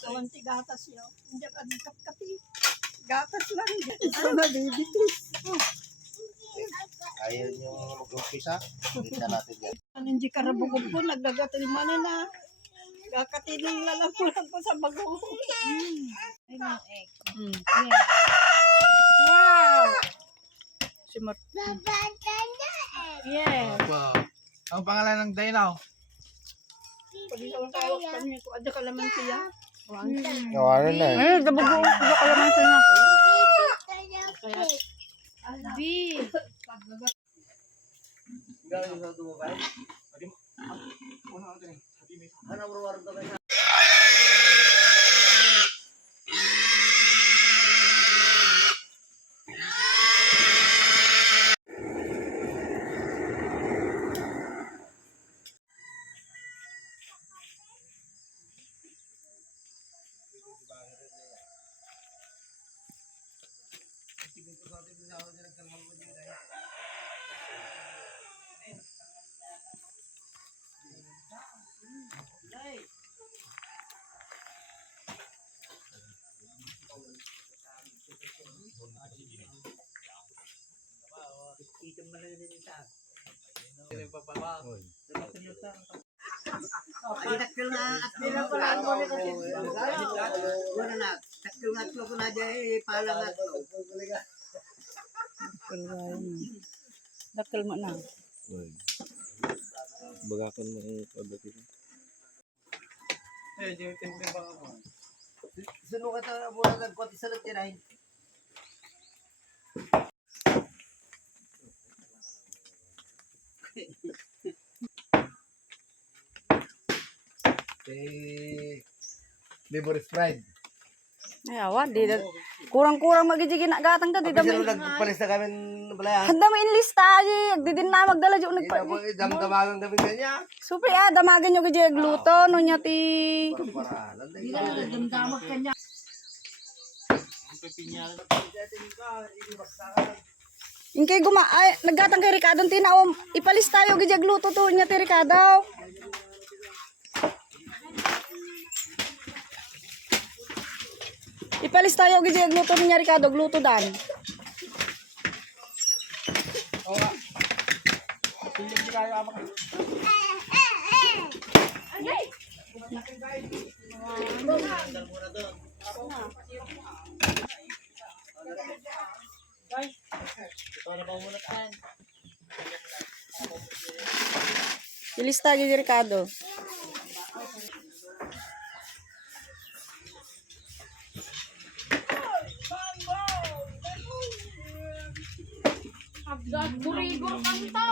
Kawanti gatas yun. Hindi ka nagkapkapi. Gatas lang. Ito na diabetes. Ayaw nyo mag-umpisa. Hindi na natin yan. Hindi ka rabugog po. Nagdagatin mana na. Gakatiling lang ko sa bago. Ay, no, egg. Wow! Simot. Yes. Wow. Ang pangalan ng Dinaw? Pag isang tawag kami ko, ada ka naman siya. Ano na eh. Ay, dabago. Ada ka naman sa ako. B. Dakal mo na. Bagakan mo yung pagdating. Eh, di timbre ba ako? Sino ka ta muna nagkwati sa nagtirahin? Liver fried. Ay, awa. Kurang-kurang magiging gatang ka. Di Kasi dami. nagpalis na kami balayan. Handa mo inlista. Di din na magdala dyan. Damdamagan kami kanya. Supre damagan nyo kaya gluto. No niya ti... Paralan. Damdamag ka niya. Yung kay naggatang kay Ricardo. Tinaom. Ipalis tayo kaya gluto to niya ti Ricardo. Ipalis tayo kaya gluto niya Ricardo. Gluto dan. Ilista kaya Ricardo. Burigor kanto.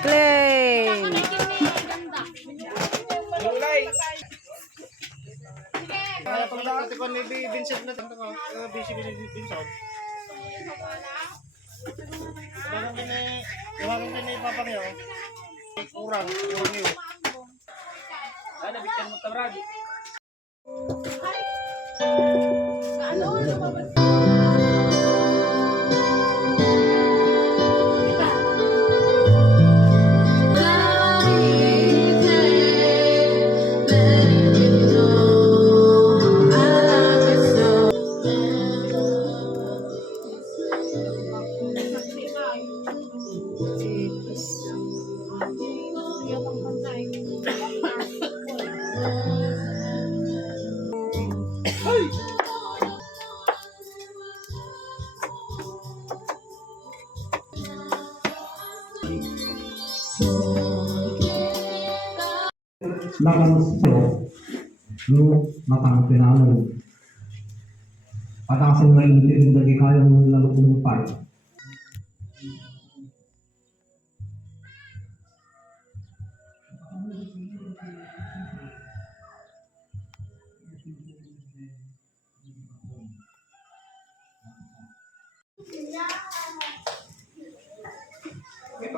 Plain. Ulay! Kaya pag nakati ko ni Vincent na tanto ko. Busy Vincent. Parang kini Papa niyo. Kurang niyo. Ano bikin mo tabrad? Bakal sa'yo, yung matang pinalo. Patasin na yung dari kaya ng lalo kumumpay.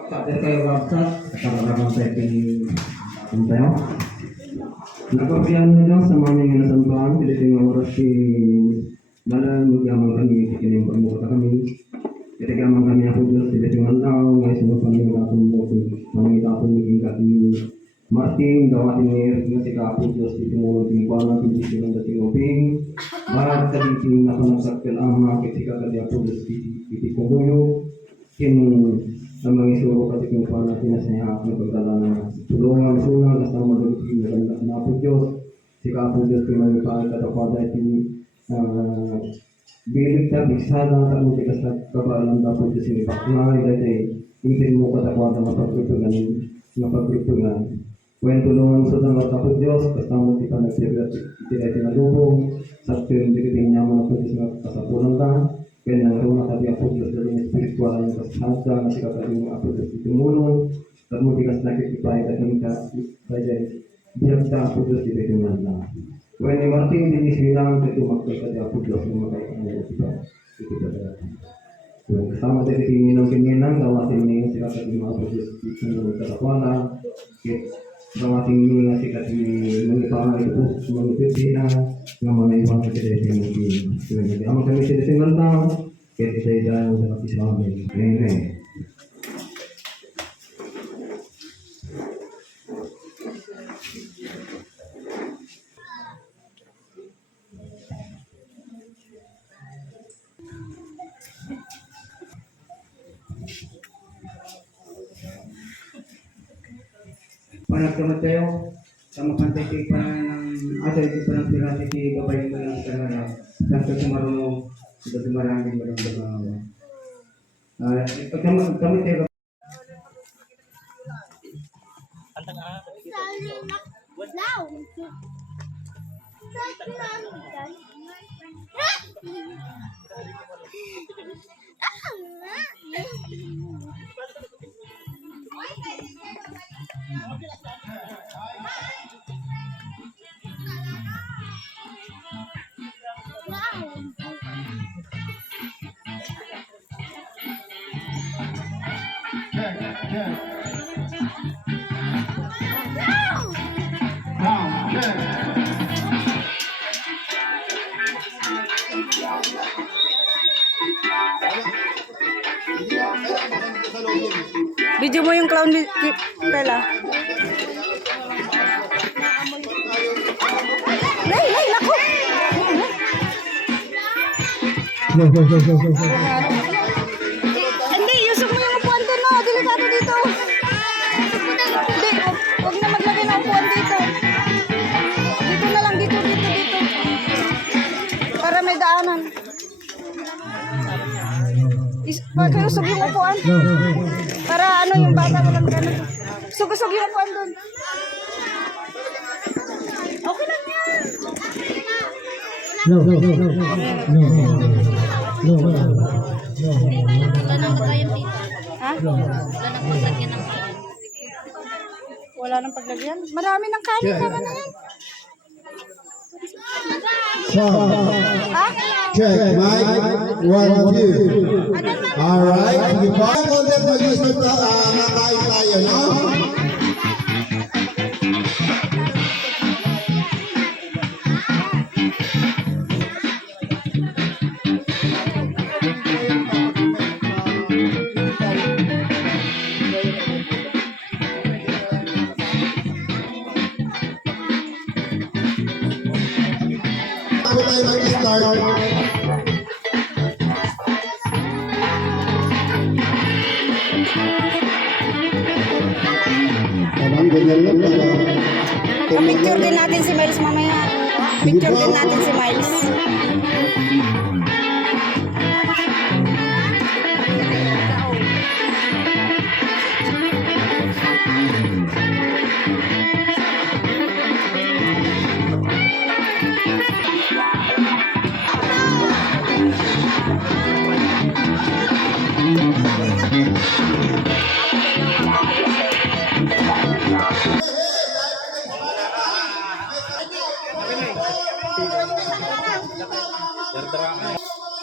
Sabi kayo website, kasama sa ating tayo. Nagpapiyan nyo sa mga nga nasambahan, pilitin nga oras si Malam magyaman kami, kikinig pagmukha kami. Katigaman kami ako Diyos, sila yung tao, ngay sunod kami mga mo, mamita ako naging kati Martin, dawatin ni nga si Kapo Diyos, itong tingkuan natin, silang dating uping. Barat kabiting na panasakil ang mga kitika kati ako Diyos, itikumuyo. Kin ang mga isuro kati tingkuan natin na sa na pagdala na tulungan, sunang, kasama magabitin na ganda na po Diyos. Si Kapo Diyos, pinagpahal katapada itin bilik ta biksana ta mo tikas na kabalan dapat sa sinipak na dahil ingin mo katakwada mapagpagpugan kwento noon sa tanggal tapos Diyos kasama ti panagsigat iti tinalubong sa tuwing dikiting niya mo na po sa kasapunan ta kaya naroon na kati ako Diyos dahil yung spiritual yung kasahasa na si kakaling mga po Diyos itumulong at mo tikas nakikipay at yung kaya biyag ta ako Diyos iti tinalubong. When ni Martin dinis bilang itu makai kata aku Diyos na makai kanya kita pada. When kasama tayo tingin ng kinginan gawatin niya sila sa mga Diyos ng katakwala. Gawatin niya sila sa mga pangalan ito mga Pilipina ng mga ibang katidating mungkin. Jadi amat kami sila single tao kaya tayo dahil sa kapisama. Amen. Panagkamat tayo sa makantay ng atay di pa ng pirati di babayin ko lang sa harap. Kasi sumarunong ito sumarangin ba ng mga pagkamit tayo Video mo yung clown Bella. Lay, nako. Hindi, yusok mo yung upuan doon, no? Delikado dito. Hindi, huwag na maglagay ng upuan dito. Dito na lang, dito. Para may daanan. Pag-usog yung upuan. Para ano yung bata walang gano'n. Sugusog yung upuan doon. Okay lang yan. Ha? Wala nang paglagyan. Marami ng kanin naman na yan. Ha? Check, mic, 1, 2. Alright, before content mag-use na nakain tayo, no? Bago tayo mag-start, Picture din natin si Miles mamaya. Picture din natin si Miles.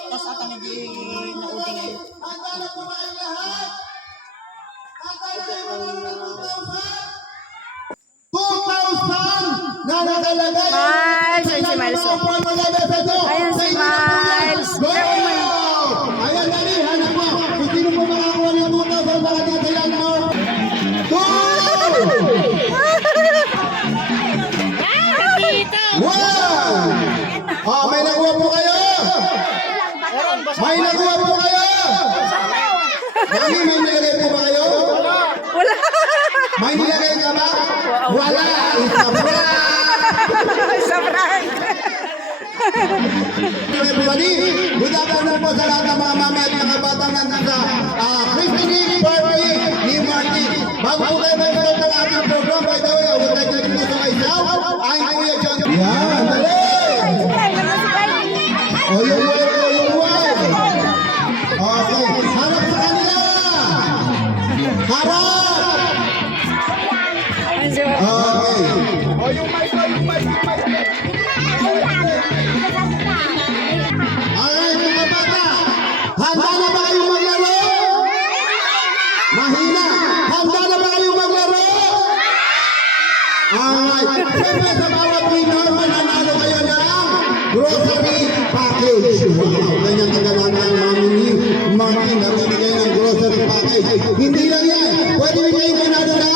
Tapos ata naudi ngayon. na nakalagay. Miles, ayun si Miles. Ayun si Miles. kuha po kayo! Mami, may nilagay po ba kayo? Wala. May nilagay ka ba? Wala! Isa Sa prank. Everybody, good afternoon po sa lahat ng mga mama at mga batang nandun sa Christine Party ni Marty. Bago po tayo mag-start ng ating program, by the way, I would like to introduce myself. I'm Kuya John. Yan, dali! O, yung wife ko, yung wife. Okay, harap sa kanila! Harap! Okay. O, yung mic ko, yung mic, yung mic. Alright, mga bata, handa na ba kayong maglaro? Mahina, handa na ba kayong maglaro? Alright, siyempre sa bawat winner, mananalo kayo ng grocery package. Wow, ganyan tagalan ng mami ni Martin, nabibigay ng grocery package. Hindi lang yan, pwede kayo manalo ng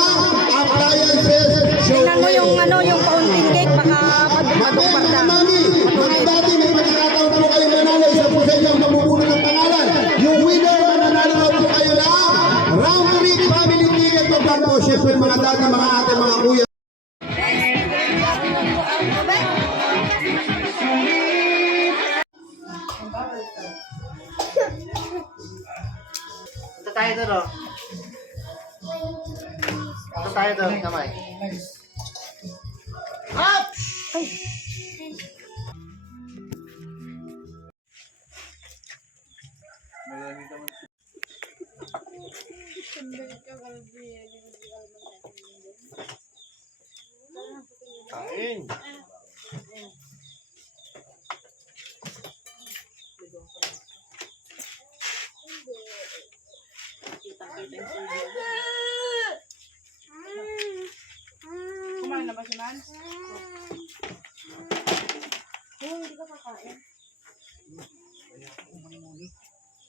appliances. Tingnan mo yung yung fountain cake, baka madumbar na. Mami, mga dati may pagkakataon po kayo manalo, isa po sa inyo ang mabubuno ng pangalan. Yung winner, mananalo na po kayo na round 3 family ticket po po. Siyempre mga dati, mga ate, mga kuya. Punta tayo doon, oh. Punta tayo doon, kamay. Up! Kain. Kumain na ba si Mans?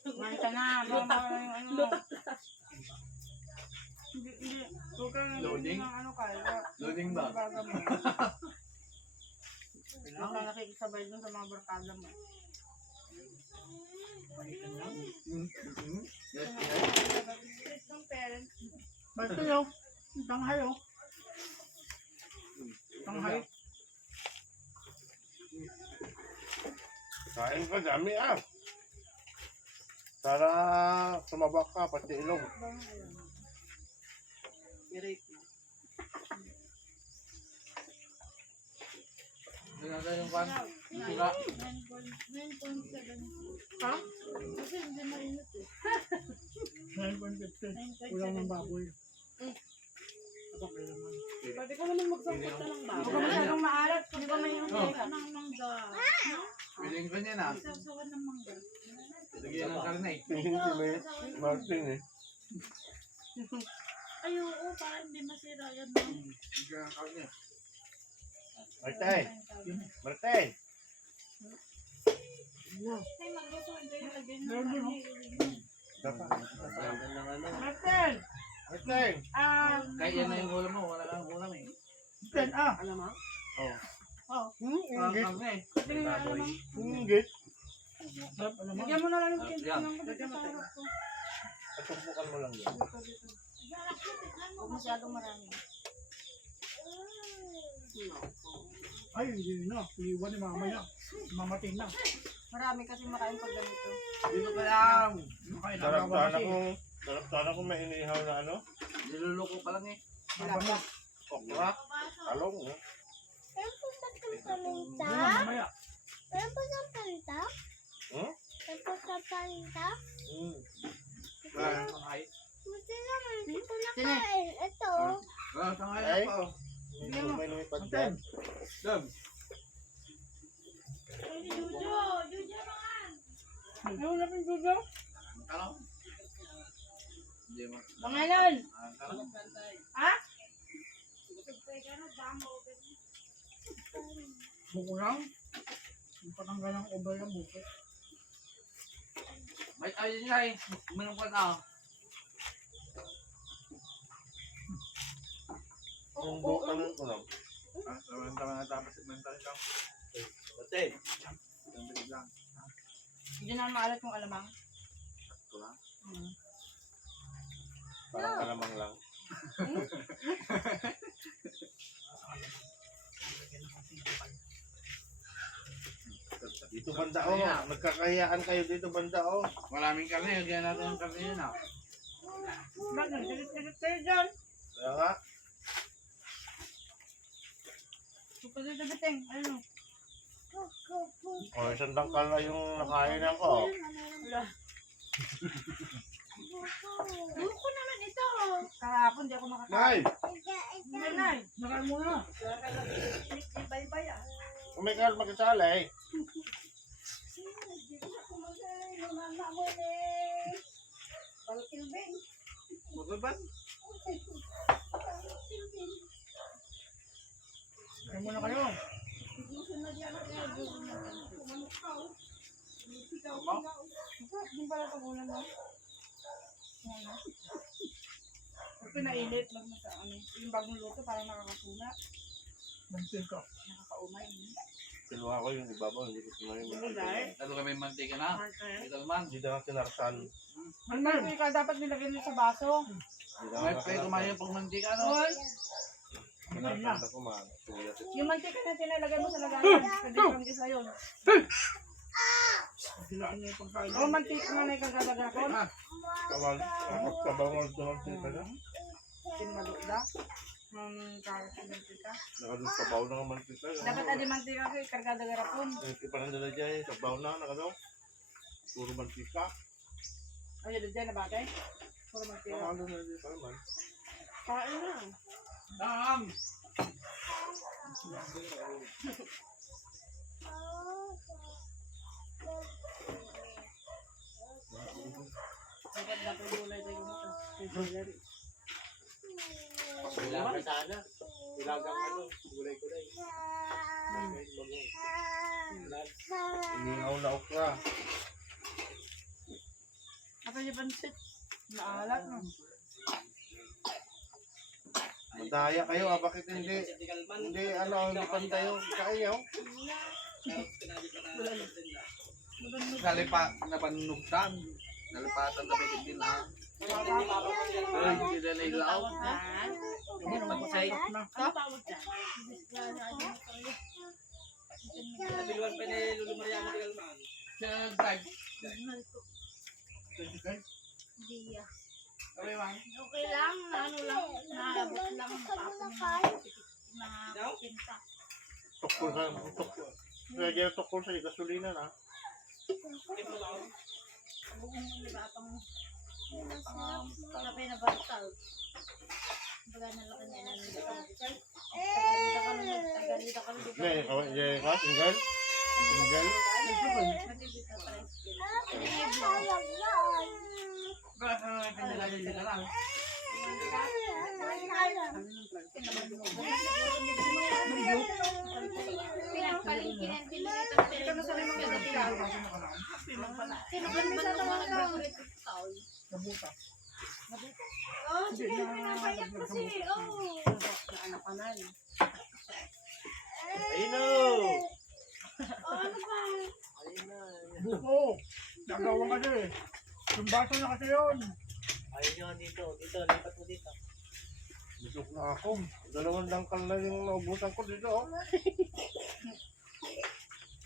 Kumain ka na. Lutak. Hindi. Huwag ka na loading ng ano kaya. Loading ba? Huwag ka nakikisabay dun sa mga barkada mo. Ba't kayo? Tanghal oh. Tanghal. Kain ka, dami ah. Para sumabak ka, pati ilong. Ha? Kasi hindi mainit eh. 9.50. Kulang ng baboy. Pwede ka naman magsangkot na ng baboy. Huwag ka masyadong maalat. Hindi ba may ka ng mangga? Piling ko niya na. Sasawan ng mangga. Lagyan ng karne. Hindi may Martin eh. Ay, oo. Para hindi masira yan. No? Lagyan ng karne. Martin! Martin! Ay, magluto. Hindi yung lagyan ng karne. Martin! Martin! Kahit yan na yung ulam mo, wala lang ulam eh. Martin, alam mo? Oo. Oo. Ang karne. Tingnan na alam mo. Hinggit! Lagyan mo na lang yung kinto Yan. ng sarap ko. Patumpukan mo lang yan. Huwag masyadong marami. Ay, hindi na. Iwan ni mama na. Mamating na. Marami kasi makain pag ganito. Dito ka lang. Makain na Sarap gawa sana kasi. kung may inihaw na ano. Niluluko pa lang eh. Mababa. Okra. Talong eh. Meron po sa paninta? Wala, mamaya. Meron po sa paninta? Hmm? Meron po sa paninta? Wala nang sanghay. Buti naman, hindi ko nakain. Ito. Wala nang sanghay Ay. pa oh. May lumipad dyan. Dam. Ayaw na pang Jojo. Talong. Hindi mo. Pangalan. Talong. Ha? Buko lang. Yung patanggal ng over yung buko. May ayun nga eh. Uminom ka na. Yung buka ng ulam. Tama na tapos mental lang. Ate. Hindi na maalat yung alamang. ko lang. Parang kalamang lang. Dito banda oh, nagkakahiyaan kayo dito banda oh. Maraming karne, lagyan natin yung karne yun ah. Bakit? Galit-galit kayo dyan. Kaya nga, Pagkagating, ano? oh, isang dangkal na yung nakain ako. Buko naman ito. Kahapon, di ako makakain. Nay! Hindi, Nay. Nakain mo na. Bye-bye ah. Umikal magkasali. Balkilbing. Magbaban? Kain muna kayo. Hindi pala ito ulan mo. Pinainit lang mo sa ano. Yung bagong luto parang nakakasuna. Mantika. Nakakaumay. Kinuha ko yung ibabaw, hindi ko sinayin. Lalo kami mantika na. Ito naman. Hindi na kinarsan. Mantika dapat nilagay nyo sa baso. May pwede kumain pag mantika no? Hoy, Kinarsan ko man. Tuyat. yung mantika na tinalagay mo sa lagayan. Pwede kang gisa yun. Dilaan niya yung pagkain. O mantika na na ikagagagakon. Kamal, kabawal doon dito na. Sinmaluda. Ng karas ng mantika. Nakadun kabaw na naman dito. Dapat adi mantika ko ikargadagarapon. Hindi pa nandala dyan, kabaw na, nakadaw. Puro mantika. Ayun, dyan na bagay. Puro mantika. Ano na dito naman. Kain na. Dam! Dapat dapat gulay tayo mo. Gulay. Ilagang sana. Ilagang ano, gulay-gulay. Inihaw na okra. Apa yung pansit? Naalat no? Madaya kayo, bakit hindi? Hindi, ano, hindi pantayo. Kain nyo. Napanugtan. Nalipatan na pwede din ha. Ay, hindi na nailaw. Pagsay. Siya nag-drive. Hindi ah. Okay, man. Okay lang, ano lang, naabot lang ang tapos na pinta. Tukol na, tukol. Kaya tukol sa gasolina na. Buong libatang sabi na batal. Baga nalaki niya na nito. Tagalita kami dito. Hindi, kawin ka, single? Single? Matibita pa rin. Pinalagay nila lang. Pinagpalingkinan din dito. Pero sa mga pinagpalingkinan. Pinagpalingkinan naman nag-favorite tao. Kabuta. Oh, sige, pinapayak ko si. Oh. Anak-anan. Ayun o! Oh, ano ba? Buko. Nagawa ka din. Yung baso na kasi yun. Ayun nyo dito. Dito, lipat mo dito. Busog na ako. Dalawang dangkal na yung naubusan ko dito. Oh.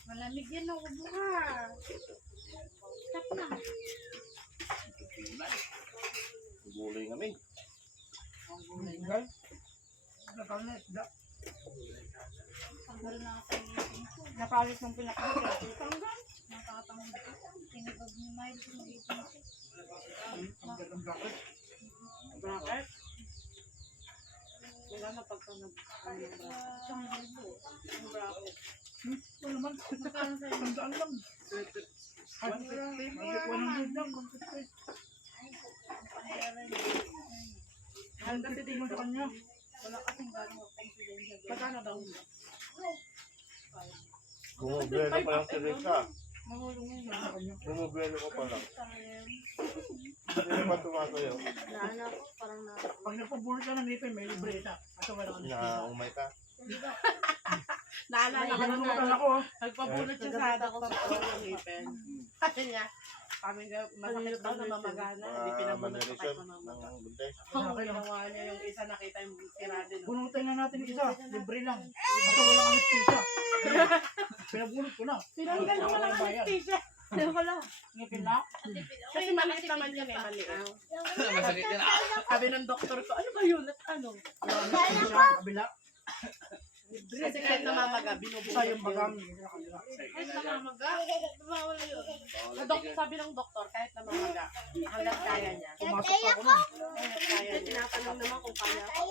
Malamig yan ako buka. Stop na. Gulay kami. Tinggal. Nakalit. Tanggal na ako sa isip ko. Napalis ng pinakabit. Tanggal. Nakakatanggal ko. Tinibag ni Miles yung ipon ko. Ang bakit. Bracket. Wala na pagka nag-ano ng bracket. Isang libo. Ang bracket. Ito naman. Magkano sa'yo? Tandaan lang. 150 lang. 150. Ang kasi tingin mo sa kanya. Wala kasing gano'ng confidence. Magkano daw? Bumubelo pa lang si Rika. Mahulong yun sa kanya. Bumubelo ko pa lang. Hindi pa tumatayo. Wala na ako. Parang na. Pag nagpabulot ka ng ngipin, may libre ka. At wala ka Na umay ka. Naalala ko Nagpabulot na. ako. Nagpabulot siya sa adak pa po ng ipin. Sabi niya, Kami masakit daw na mamagana. Hindi pinabunot pa kahit mamamaga. Oo, ginawa niya yung isa nakita yung tira din. Bunutin na natin yung isa. Libre lang. Ito wala kang anesthesia. Pinabunot ko na. Tinanggal ko na lang ang anesthesia. Ngipin na. Kasi maliit naman yan eh, maliit. Masakit yan. Sabi ng doktor ko, ano ba yun? At ano? Wala kang anesthesia. Kabila. Kasi kahit namamaga, binubuo Isa yung bagang. kahit namamaga, bawal yun. Sabi ng doktor, kahit namamaga, hanggang kaya niya. Pumasok pa ako nun. Hanggang kaya niya. Tinatanong naman kung kaya ako.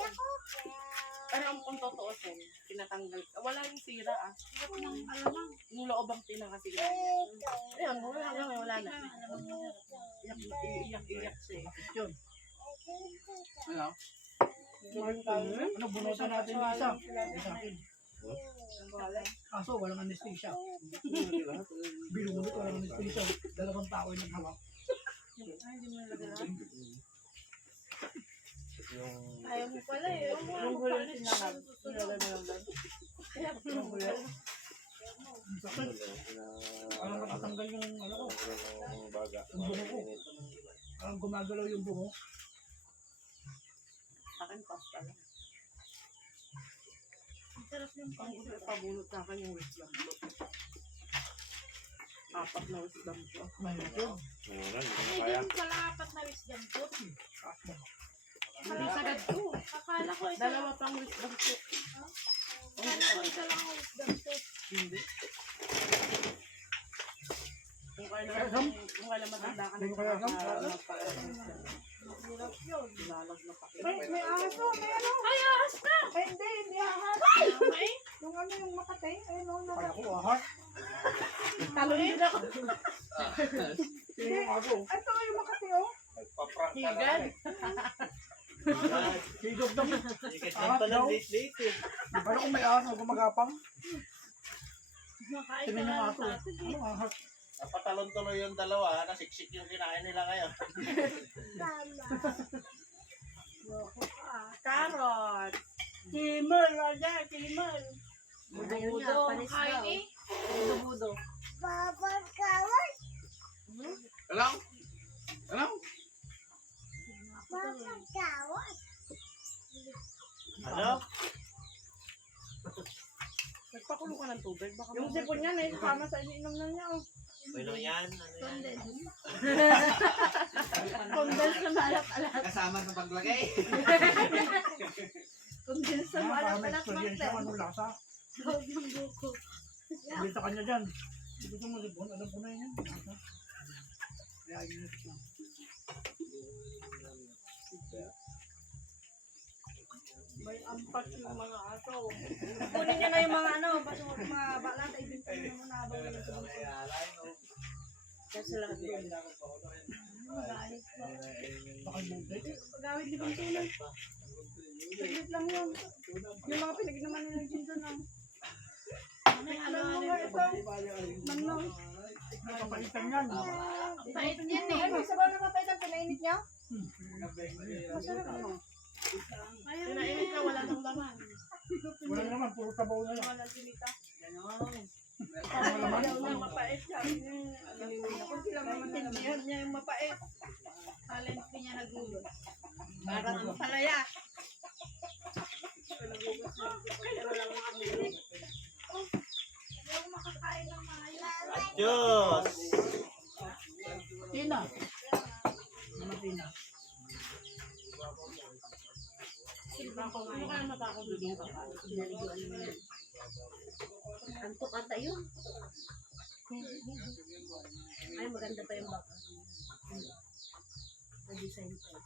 Pero kung totoosin, tinatanggal. Wala yung sira ah. Yung loob ang pinakasira. Ayun, wala na. Iyak siya eh. Yun. Ano? Ano, bunutin natin yung isa. Yung sa akin. Kaso, walang anesthesia. Binunot, walang anesthesia. Dalawang tao yung naghawak. Ayaw mo pala eh. Yung huli sinangag. Yung huli. Ang sakit. Parang natatanggal yung ano ko. Yung bungo ko. Parang gumagalaw yung bungo. Akin pasta lang. Ang gusto ipabunot sa akin yung wisdom ko. 4 na wisdom ko. Mahirap yun. Hindi mo pala 4 na wisdom ko. Hindi sagad ko. Akala ko isa. 2 pang wisdom ko. Akala ko isa lang ang wisdom ko. Hindi. Kung kailan matanda ka Hindi ko kaya gam. hirap yun. Lalag na pa. May ahas po, may ano. Ay, ahas na! Ay, hindi ahas. May? Yung ano, yung makatay. Ayun, oh, Kaya ko, ahas. Talon din ako. Sino yung aso? Ito yung makatay, oh. Higan. Higop daw. Ahas daw. Di ba kung may ahas na gumagapang? Makain Tingnan ka yung na aso. ng sausage. Ano ahas? Napatalon tuloy yung dalawa, nasiksik yung kinain nila ngayon. Carrot. Timol, wala. Timol. Budo-budo. Kain eh. Budo-budo. Alam? Alam? Ano? Nagpakulo ka ng tubig. Baka Yung sipon niya, may kasama sa iniinom na niya, oh. Ano yan? Ano yan? Condense na maalat-alat. Kasama sa paglagay. Condense na Para may maalat-alat. experience yung anong lasa. Tawag ng buko. Sabi sa kanya dyan. Hindi ko mo libon. Alam ko na yan. Lasa. Kaya yun lang. May ampat yung mga aso. Kunin niya na yung mga ano, baso mga balat, ibinta niyo muna habang yung sumunod. Kasi lahat yun. Magayos pa. Pagawid ni Bantulan. Saglit lang yun. Yung mga pinaginaman nila dyan doon, ah. may ano Mga ito. Manong. Kapaitan yan. Pait yan eh. Ay, may sabaw na mapaitan, pinainit niya? Masarap ano? Pinainit ka, wala nang laman. Wala naman. Puro tabaw na yan. Wala sinita. Ayaw na mapait siya. Kung sila mamantindihan niya yung mapait. Talent ko niya nagulot. Parang ang palaya. Diyos! Tina. Ano Tina? Ano kaya mapakabigyan ka pa? Pinaliguan mo yan. Antok ata yun. Ay, maganda pa yung baka. Nag-design pa.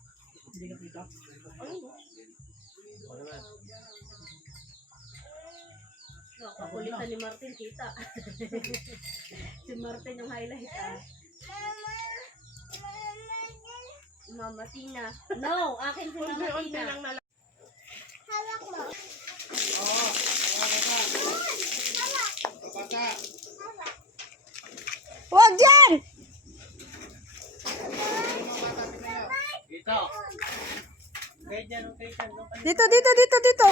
Hindi ka kita. Kakulitan ni Martin, kita. Si Martin yung highlight ah. Mama Tina. No, akin si Mama Tina. Huwag dyan! Dito! Kaya dyan, okay dyan. Dito, dito, dito, dito.